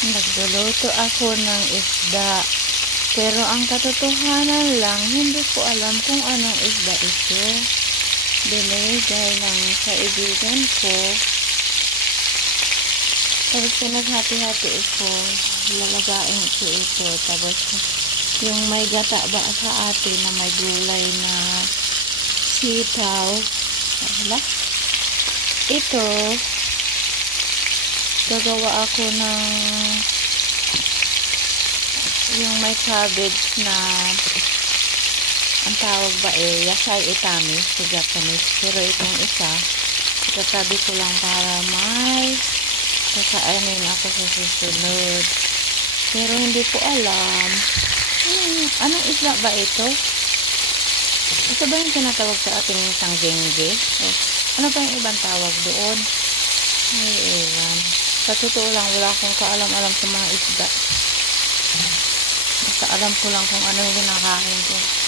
Nagluluto ako ng isda. Pero ang katotohanan lang, hindi ko alam kung anong isda ito. Binigay ng kaibigan ko. Tapos pinaghati-hati ko. Lalagain ko ito. Tapos yung may gata ba sa atin na may gulay na sitaw. Wala. Ito. Gagawa ako ng yung may cabbage na ang tawag ba yasai itami sa Japanese. Pero itong isa, itatabi ko lang para may kakainin ako sa susunod. Pero hindi ko alam. Anong isla ba ito? Ito ba yung tinatawag sa ating sanggengge? Ano pa yung ibang tawag doon? Ay, ewan. Sa totoo lang, wala akong kaalam-alam sa mga isda. Basta alam ko lang kung ano yung kinakain ko.